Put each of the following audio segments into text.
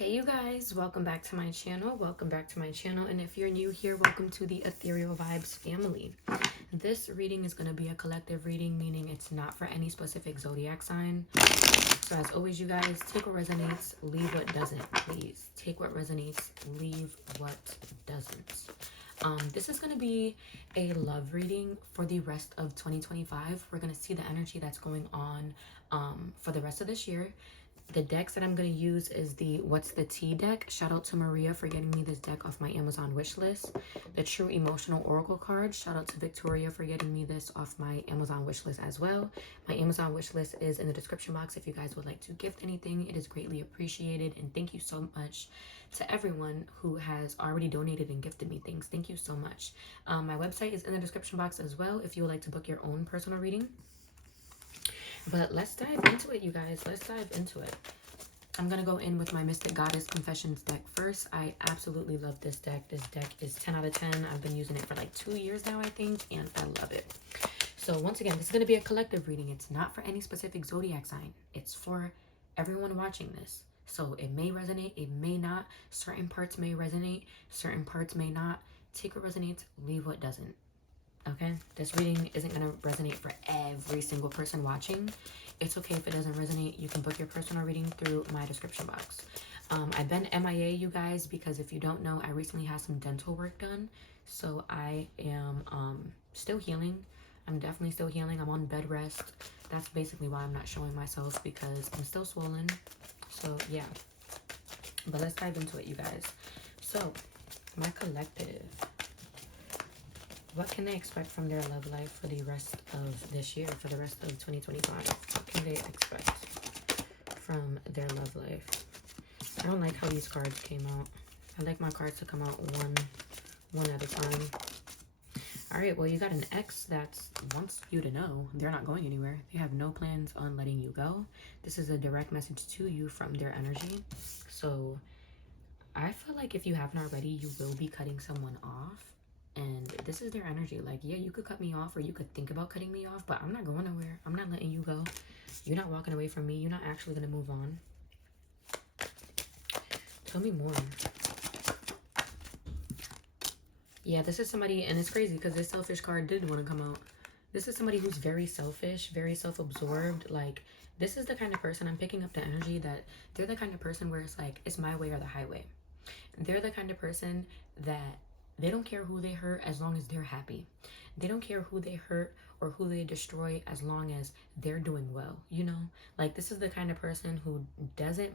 Hey you guys, welcome back to my channel. And if you're new here, welcome to the Ethereal Vibes family. This reading is going to be a collective reading, meaning it's not for any specific zodiac sign. So as always, you guys, take what resonates, leave what doesn't, please. Take what resonates, leave what doesn't. This is going to be a love reading for the rest of 2025. We're going to see the energy that's going on for the rest of this year. The decks that I'm going to use is the What's the Tea deck. Shout out to Maria for getting me this deck off my Amazon wish list. The True Emotional Oracle card. Shout out to Victoria for getting me this off my Amazon wish list as well. My Amazon wish list is in the description box if you guys would like to gift anything. It is greatly appreciated. And thank you so much to everyone who has already donated and gifted me things. Thank you so much. My website is in the description box as well if you would like to book your own personal reading. But let's dive into it, you guys. Let's dive into it. I'm going to go in with my Mystic Goddess Confessions deck first. I absolutely love this deck. This deck is 10 out of 10. I've been using it for like 2 years now, I think, and I love it. So once again, this is going to be a collective reading. It's not for any specific zodiac sign. It's for everyone watching this. So it may resonate, it may not. Certain parts may resonate, certain parts may not. Take what resonates, leave what doesn't. Okay, this reading isn't going to resonate for every single person watching. It's okay if it doesn't resonate. You can book your personal reading through my description box. I've been MIA, you guys, because if you don't know, I recently had some dental work done. So I am still healing. I'm definitely still healing. I'm on bed rest. That's basically why I'm not showing myself, because I'm still swollen. So yeah, but let's dive into it, you guys. So my collective, what can they expect from their love life for the rest of this year, for the rest of 2025? What can they expect from their love life? I don't like how these cards came out. I like my cards to come out one at a time. All right, well, you got an ex that wants you to know they're not going anywhere. They have no plans on letting you go. This is a direct message to you from their energy. So I feel like if you haven't already, you will be cutting someone off. And this is their energy. Like, yeah, you could cut me off, or you could think about cutting me off, but I'm not going nowhere. I'm not letting you go. You're not walking away from me. You're not actually going to move on. Tell me more. Yeah, this is somebody, and it's crazy because this selfish card did want to come out. This is somebody who's very selfish, very self-absorbed. Like, this is the kind of person, I'm picking up the energy that they're the kind of person where it's like, it's my way or the highway. They're the kind of person that they don't care who they hurt as long as they're happy. They don't care who they hurt or who they destroy as long as they're doing well, you know? Like, this is the kind of person who doesn't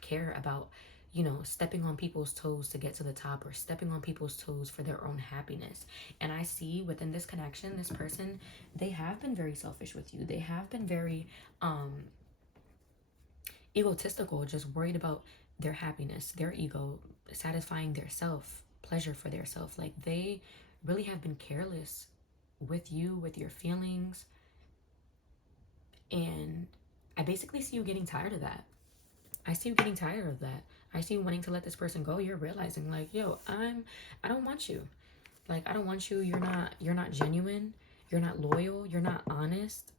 care about, you know, stepping on people's toes to get to the top, or stepping on people's toes for their own happiness. And I see within this connection, this person, they have been very selfish with you. They have been very egotistical, just worried about their happiness, their ego, satisfying their self, pleasure for their self. Like, they really have been careless with you, with your feelings. And I basically see you getting tired of that. I see you getting tired of that. I see you wanting to let this person go. You're realizing, like, yo, I don't want you. Like, I don't want you. You're not genuine. You're not loyal. You're not honest.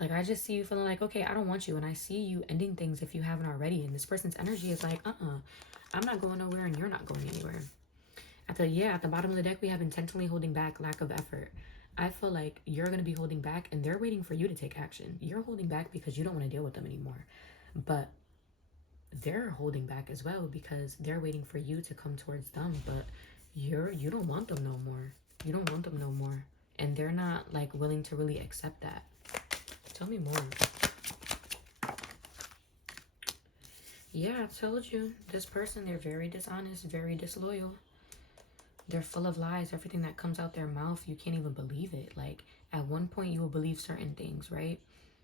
Like, I just see you feeling like, okay, I don't want you. And I see you ending things if you haven't already. And this person's energy is like, I'm not going nowhere and you're not going anywhere. At the bottom of the deck, we have intentionally holding back, lack of effort. I feel like you're going to be holding back and they're waiting for you to take action. You're holding back because you don't want to deal with them anymore. But they're holding back as well because they're waiting for you to come towards them. But you don't want them no more. You don't want them no more. And they're not, like, willing to really accept that. Tell me more. Yeah, I told you. This person, they're very dishonest, very disloyal. They're full of lies. Everything that comes out their mouth, you can't even believe it. Like, at one point, you will believe certain things, right?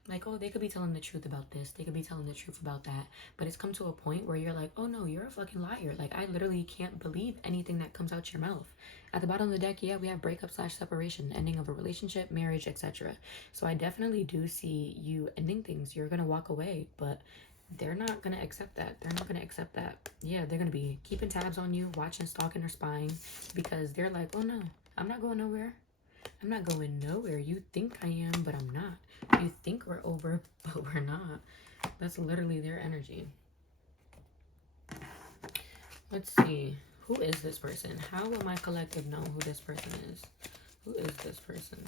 Like, oh, they could be telling the truth about this. They could be telling the truth about that. But it's come to a point where you're like, oh, no, you're a fucking liar. Like, I literally can't believe anything that comes out your mouth. At the bottom of the deck, yeah, we have breakup / separation, ending of a relationship, marriage, etc. So I definitely do see you ending things. You're going to walk away, but they're not going to accept that. They're not going to accept that. Yeah, they're going to be keeping tabs on you, watching, stalking, or spying, because they're like, oh, no, I'm not going nowhere. I'm not going nowhere. You think I am, but I'm not. You think we're over, but we're not. That's literally their energy. Let's see. Who is this person? How will my collective know who this person is? Who is this person?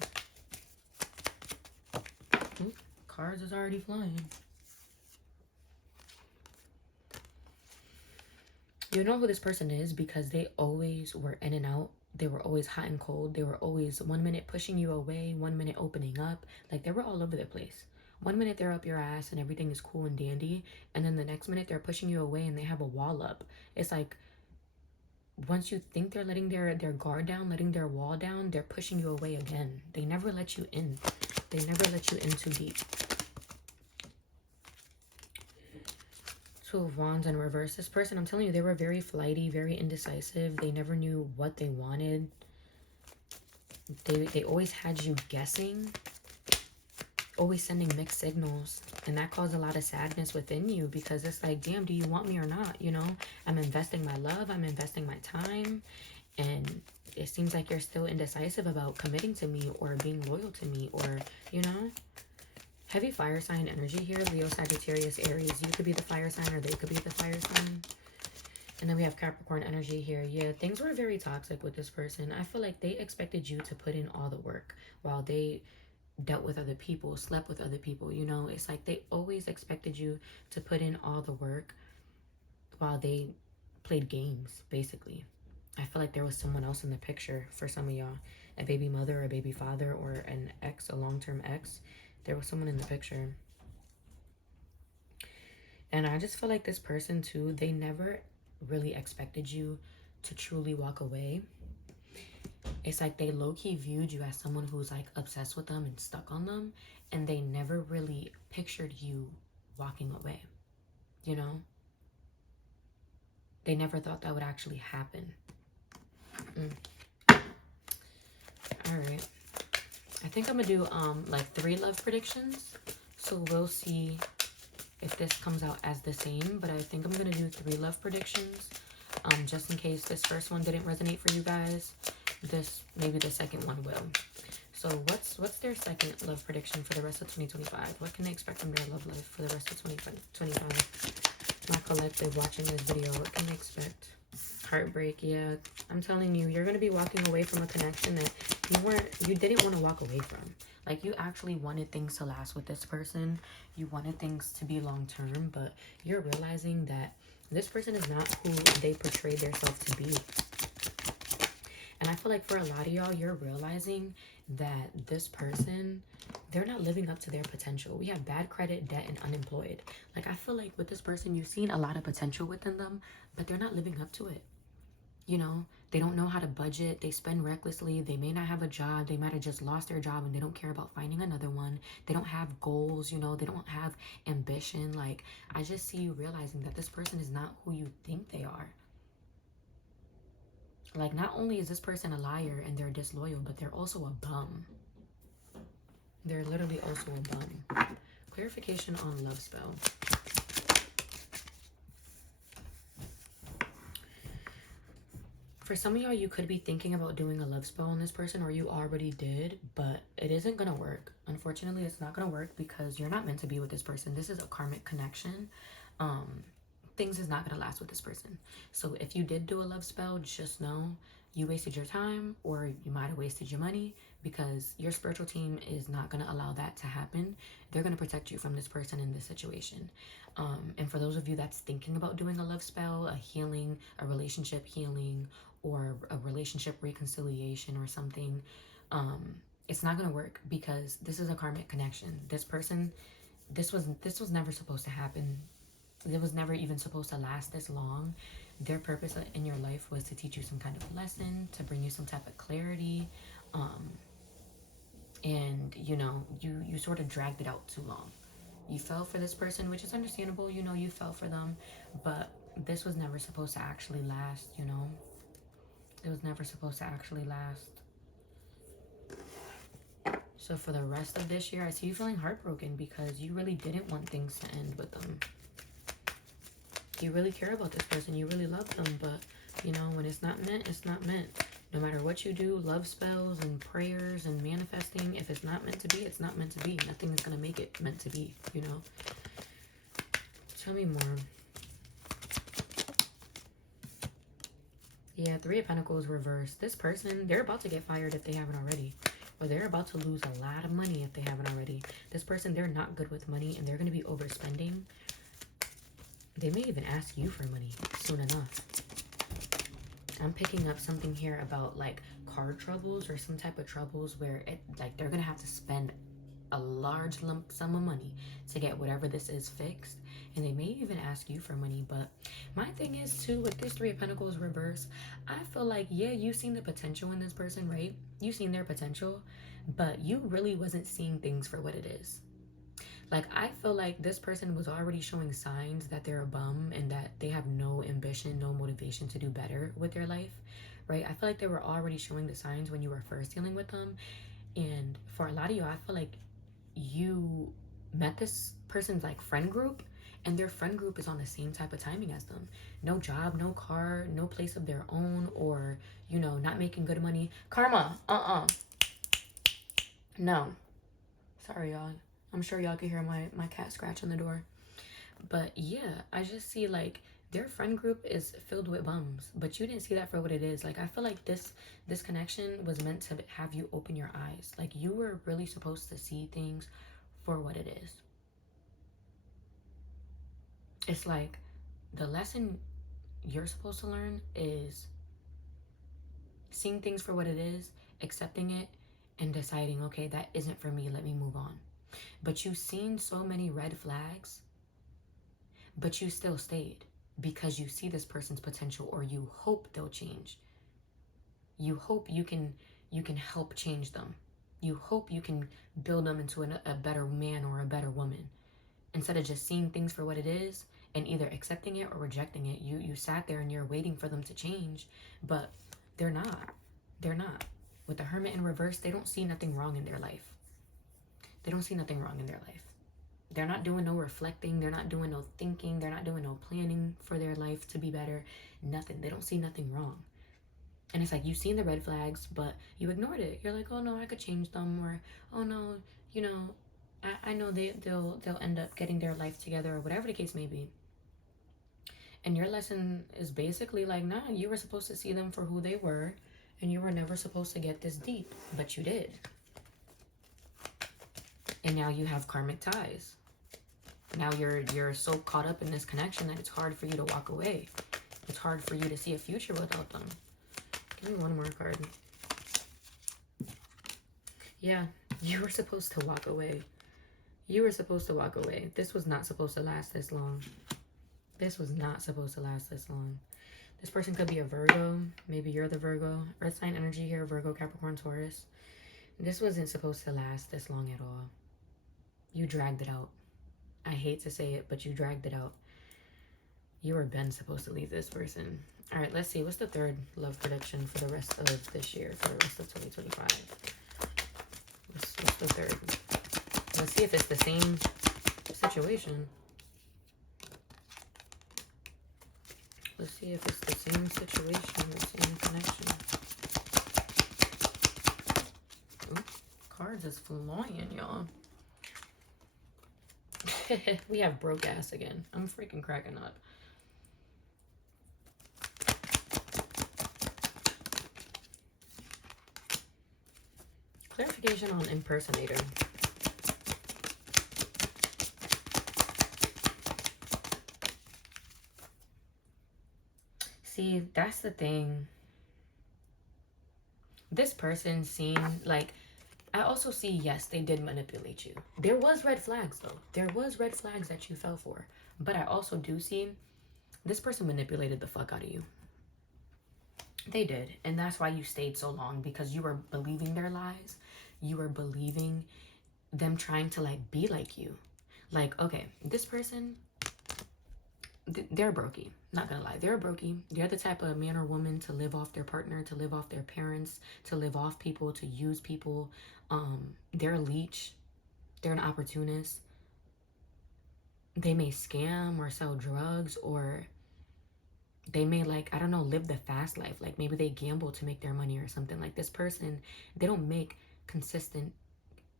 Ooh, cards is already flying. You know who this person is because they always were in and out. They were always hot and cold. They were always 1 minute pushing you away, 1 minute opening up. Like, they were all over the place. 1 minute they're up your ass and everything is cool and dandy, and then the next minute they're pushing you away and they have a wall up. It's like, once you think they're letting their guard down, letting their wall down, they're pushing you away again. They never let you in. They never let you in too deep. Two of Wands in reverse. This person, I'm telling you, they were very flighty, very indecisive. They never knew what they wanted. They always had you guessing, always sending mixed signals. And that caused a lot of sadness within you because it's like, damn, do you want me or not? You know, I'm investing my love, I'm investing my time. And it seems like you're still indecisive about committing to me or being loyal to me, or, you know. Heavy fire sign energy here. Leo, Sagittarius, Aries. You could be the fire sign or they could be the fire sign. And then we have Capricorn energy here. Yeah, things were very toxic with this person. I feel like they expected you to put in all the work while they dealt with other people, slept with other people. You know, it's like they always expected you to put in all the work while they played games, basically. I feel like there was someone else in the picture for some of y'all. A baby mother, a baby father, or an ex, a long-term ex. There was someone in the picture. And I just feel like this person too, they never really expected you to truly walk away. It's like they low-key viewed you as someone who's like obsessed with them and stuck on them. And they never really pictured you walking away. You know? They never thought that would actually happen. Alright. I think I'm gonna do like 3 love predictions, so we'll see if this comes out as the same, but I think I'm gonna do 3 love predictions, just in case this first one didn't resonate for you guys. Maybe the second one will. So what's their second love prediction for the rest of 2025? What can they expect from their love life for the rest of 2025? My collective watching this video, what can they expect? Heartbreak. Yeah, I'm telling you, you're gonna be walking away from a connection that you didn't want to walk away from. Like, you actually wanted things to last with this person. You wanted things to be long-term, but you're realizing that this person is not who they portrayed themselves to be. And I feel like for a lot of y'all, you're realizing that this person, they're not living up to their potential. We have bad credit, debt, and unemployed. Like, I feel like with this person, you've seen a lot of potential within them, but they're not living up to it. You know, they don't know how to budget. They spend recklessly. They may not have a job. They might have just lost their job and they don't care about finding another one. They don't have goals, you know, they don't have ambition. Like, I just see you realizing that this person is not who you think they are. Like, not only is this person a liar and they're disloyal, but they're also a bum. They're literally also a bum. Clarification on love spell. For some of y'all, you could be thinking about doing a love spell on this person, or you already did, but it isn't going to work. Unfortunately, it's not going to work because you're not meant to be with this person. This is a karmic connection. Things is not going to last with this person. So if you did do a love spell, just know you wasted your time, or you might have wasted your money, because your spiritual team is not going to allow that to happen. They're going to protect you from this person in this situation. And for those of you that's thinking about doing a love spell, a healing, a relationship healing, or a relationship reconciliation or something, it's not going to work because this is a karmic connection. This person, this was never supposed to happen. It was never even supposed to last this long. Their purpose in your life was to teach you some kind of lesson, to bring you some type of clarity. And, you know, you sort of dragged it out too long. You fell for this person, which is understandable. You know, you fell for them. But this was never supposed to actually last, you know. It was never supposed to actually last. So for the rest of this year, I see you feeling heartbroken because you really didn't want things to end with them. You really care about this person. You really love them. But, you know, when it's not meant, it's not meant. No matter what you do, love spells and prayers and manifesting, if it's not meant to be, it's not meant to be. Nothing is going to make it meant to be, you know. Tell me more. Yeah, Three of Pentacles reversed. This person, they're about to get fired if they haven't already. Or they're about to lose a lot of money if they haven't already. This person, they're not good with money and they're going to be overspending. They may even ask you for money soon enough. I'm picking up something here about like car troubles or some type of troubles where it like they're going to have to spend a large lump sum of money to get whatever this is fixed, and they may even ask you for money. But my thing is too, with this Three of Pentacles reverse, I feel like, yeah, you seen the potential in this person, right? You seen their potential, but you really wasn't seeing things for what it is. Like, I feel like this person was already showing signs that they're a bum and that they have no ambition, no motivation to do better with their life, right? I feel like they were already showing the signs when you were first dealing with them. And for a lot of you, I feel like you met this person's like friend group, and their friend group is on the same type of timing as them. No job, no car, no place of their own, or, you know, not making good money. Karma, no. Sorry, y'all. I'm sure y'all can hear my cat scratch on the door. But yeah, I just see like their friend group is filled with bums, but you didn't see that for what it is. Like, I feel like this connection was meant to have you open your eyes. Like, you were really supposed to see things for what it is. It's like the lesson you're supposed to learn is seeing things for what it is, accepting it, and deciding, okay, that isn't for me, let me move on. But you've seen so many red flags, but you still stayed because you see this person's potential, or you hope they'll change. You hope you can help change them. You hope you can build them into a better man or a better woman. Instead of just seeing things for what it is and either accepting it or rejecting it, you sat there and you're waiting for them to change, but they're not. They're not. With the Hermit in reverse, they don't see nothing wrong in their life. They don't see nothing wrong in their life. They're not doing no reflecting. They're not doing no thinking. They're not doing no planning for their life to be better. Nothing. They don't see nothing wrong. And it's like, you've seen the red flags, but you ignored it. You're like, oh no, I could change them. Or, oh no, you know, I know they'll end up getting their life together, or whatever the case may be. And your lesson is basically like, nah, you were supposed to see them for who they were, and you were never supposed to get this deep, but you did. And now you have karmic ties. Now you're so caught up in this connection that it's hard for you to walk away. It's hard for you to see a future without them. Give me one more card. Yeah, you were supposed to walk away. You were supposed to walk away. This was not supposed to last this long. This was not supposed to last this long. This person could be a Virgo. Maybe you're the Virgo. Earth sign energy here, Virgo, Capricorn, Taurus. This wasn't supposed to last this long at all. You dragged it out. I hate to say it, but you dragged it out. You were been supposed to leave this person. All right, let's see. What's the third love prediction for the rest of this year, for the rest of 2025? What's the third? Let's see if it's the same situation. Let's see if it's the same situation, the same connection. Ooh, cards is flying, y'all. We have broke ass again. I'm freaking cracking up. Clarification on impersonator. See, that's the thing. This person seemed like, I also see, yes, they did manipulate you. There was red flags, though. There was red flags that you fell for. But I also do see this person manipulated the fuck out of you. They did. And that's why you stayed so long, because you were believing their lies. You were believing them trying to, like, be like you. Like, okay, this person, they're brokey. Not gonna lie, they're brokey. They're the type of man or woman to live off their partner, to live off their parents, to live off people, to use people. They're a leech. They're an opportunist. They may scam or sell drugs, or they may, like, I don't know, live the fast life. Like, maybe they gamble to make their money or something. Like, this person, they don't make consistent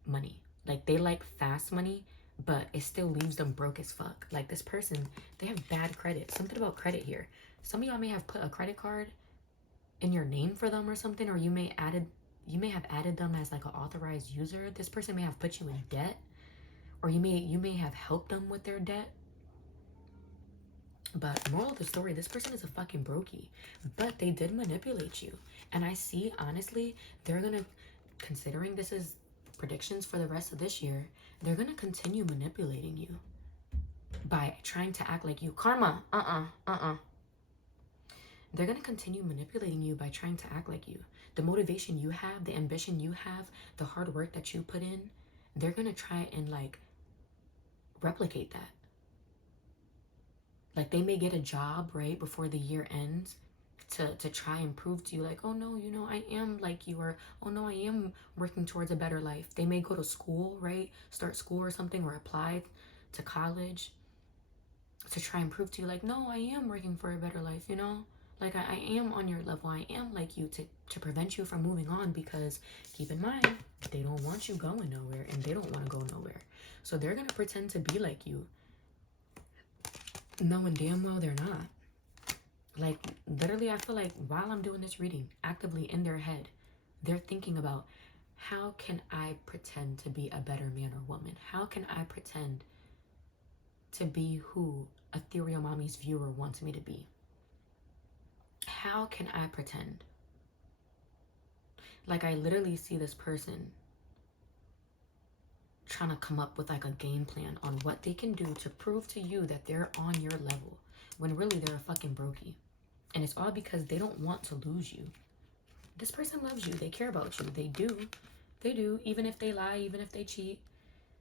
money. Like, they like fast money, but it still leaves them broke as fuck. Like, this person, they have bad credit. Something about credit here. Some of y'all may have put a credit card in your name for them or something, or you may have added them as like an authorized user. This person may have put you in debt, or you may have helped them with their debt. But moral of the story, this person is a fucking brokey, but they did manipulate you. And I see, honestly, they're gonna, considering this is predictions for the rest of this year, they're gonna continue manipulating you by trying to act like you. Karma, they're gonna continue manipulating you by trying to act like you. The motivation you have, the ambition you have, the hard work that you put in, they're gonna try and like replicate that. Like they may get a job right before the year ends to try and prove to you like, oh no, you know, I am like you, or oh no, I am working towards a better life. They may go to school, right? Start school or something, or apply to college to try and prove to you like, no, I am working for a better life, you know? Like I am on your level. I am like you, to prevent you from moving on, because keep in mind, they don't want you going nowhere and they don't want to go nowhere. So they're going to pretend to be like you, knowing damn well they're not. Like literally, I feel like while I'm doing this reading, actively in their head, they're thinking about, how can I pretend to be a better man or woman? How can I pretend to be who Ethereal Mommy's viewer wants me to be? How can I pretend? Like I literally see this person trying to come up with like a game plan on what they can do to prove to you that they're on your level, when really they're a fucking brokey. And it's all because they don't want to lose you. This person loves you. They care about you. They do. They do. Even if they lie, even if they cheat,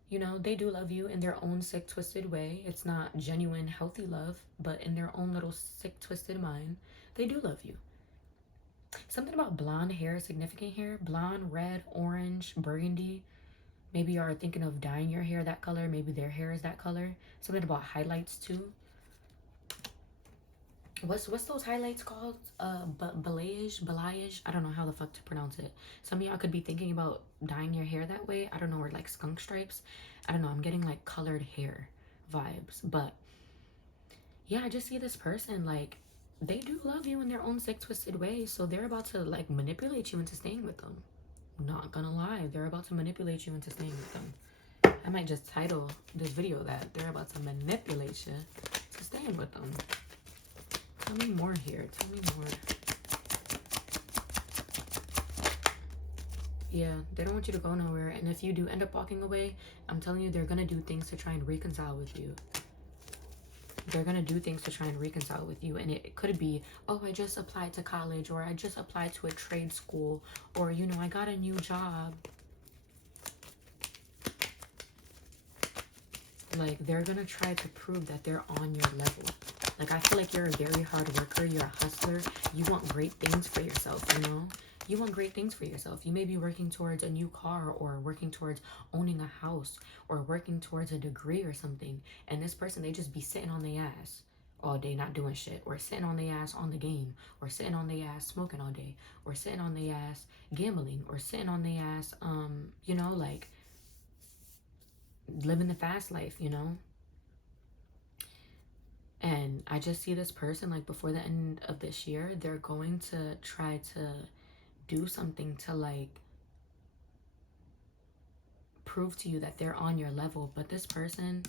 you know, they do love you in their own sick, twisted way. It's not genuine, healthy love, but in their own little sick, twisted mind, they do love you. Something about blonde hair, significant hair, blonde, red, orange, burgundy. Maybe you are thinking of dyeing your hair that color. Maybe their hair is that color. Something about highlights too. What's those highlights called? Balayage. I don't know how the fuck to pronounce it. Some of y'all could be thinking about dyeing your hair that way. I don't know, or like skunk stripes. I don't know. I'm getting like colored hair vibes. But yeah, I just see this person like, they do love you in their own sick, twisted way. So they're about to like manipulate you into staying with them. Not gonna lie, they're about to manipulate you into staying with them. I might just title this video that, they're about to manipulate you to staying with them. Tell me more here. Tell me more. Yeah, they don't want you to go nowhere. And if you do end up walking away, I'm telling you, they're going to do things to try and reconcile with you. They're going to do things to try and reconcile with you. And it could be, oh, I just applied to college, or I just applied to a trade school, or, you know, I got a new job. Like, they're going to try to prove that they're on your level. Like, I feel like you're a very hard worker. You're a hustler. You want great things for yourself, you know? You want great things for yourself. You may be working towards a new car, or working towards owning a house, or working towards a degree or something. And this person, they just be sitting on their ass all day not doing shit, or sitting on their ass on the game, or sitting on their ass smoking all day, or sitting on their ass gambling, or sitting on their ass, you know, like living the fast life, you know? And I just see this person, like, before the end of this year, they're going to try to do something to, like, prove to you that they're on your level. But this person,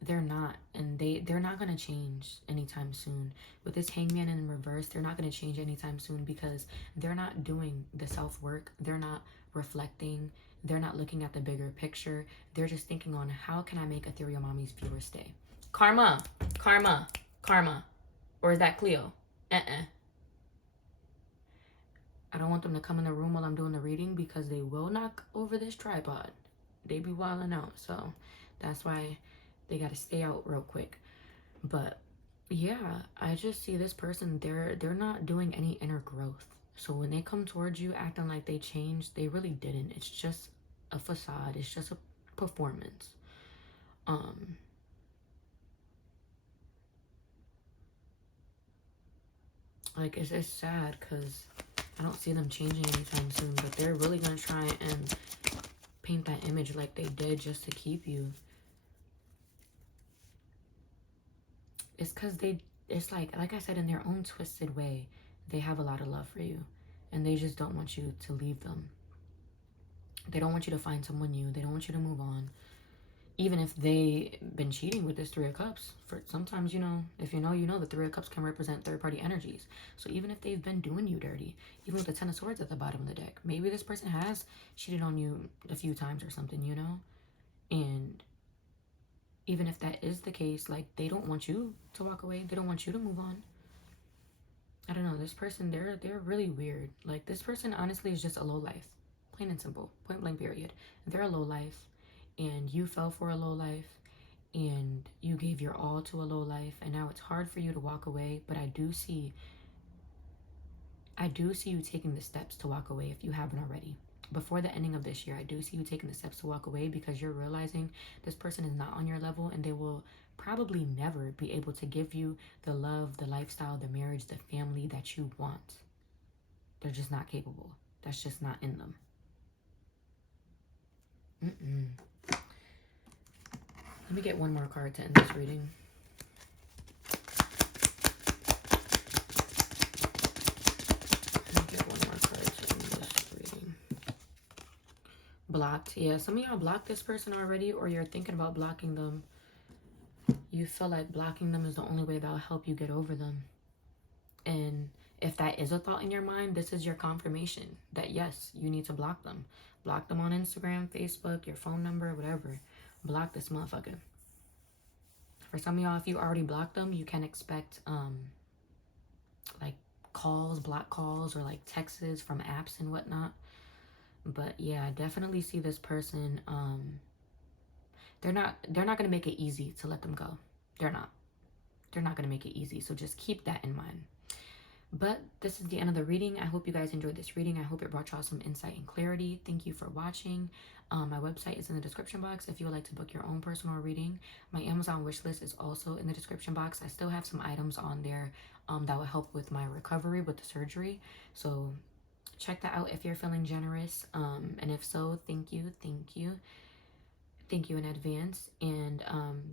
they're not. And they're not going to change anytime soon. With this hangman in reverse, they're not going to change anytime soon, because they're not doing the self-work. They're not reflecting. They're not looking at the bigger picture. They're just thinking on, how can I make Ethereal Mommy's viewers stay? Karma. Or is that Cleo? I don't want them to come in the room while I'm doing the reading, because they will knock over this tripod. They be wilding out. So that's why they got to stay out real quick. But yeah, I just see this person, they're not doing any inner growth. So when they come towards you acting like they changed, they really didn't. It's just a facade. It's just a performance. Like, it's sad, because I don't see them changing anytime soon, but they're really going to try and paint that image like they did just to keep you. It's because it's like I said, in their own twisted way, they have a lot of love for you, and they just don't want you to leave them. They don't want you to find someone new. They don't want you to move on. Even if they've been cheating with this Three of Cups. For sometimes, if you know, the Three of Cups can represent third-party energies. So even if they've been doing you dirty, even with the Ten of Swords at the bottom of the deck, maybe this person has cheated on you a few times or something, And even if that is the case, like, they don't want you to walk away. They don't want you to move on. I don't know. This person, they're really weird. Like, this person honestly is just a low life. Plain and simple. Point blank period. They're a low life. And you fell for a low life, and you gave your all to a low life, and now it's hard for you to walk away. But I do see you taking the steps to walk away if you haven't already. Before the ending of this year, I do see you taking the steps to walk away, because you're realizing this person is not on your level, and they will probably never be able to give you the love, the lifestyle, the marriage, the family that you want. They're just not capable. That's just not in them. Let me get one more card to end this reading. Blocked. Yeah, some of y'all blocked this person already, or you're thinking about blocking them. You feel like blocking them is the only way that'll help you get over them. And if that is a thought in your mind, this is your confirmation that yes, you need to block them. Block them on Instagram, Facebook, your phone number, whatever. Block this motherfucker. For some of y'all, if you already blocked them, you can expect like calls, block calls, or like texts from apps and whatnot. But yeah, I definitely see this person. They're not gonna make it easy to let them go. They're not gonna make it easy. So just keep that in mind. But this is the end of the reading. I hope you guys enjoyed this reading. I hope it brought y'all some insight and clarity. Thank you for watching. My website is in the description box if you would like to book your own personal reading. My Amazon wish list is also in the description box. I still have some items on there that will help with my recovery with the surgery. So check that out if you're feeling generous. And if so, thank you. Thank you in advance. And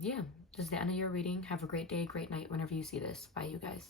yeah, this is the end of your reading. Have a great day, great night whenever you see this. Bye, you guys.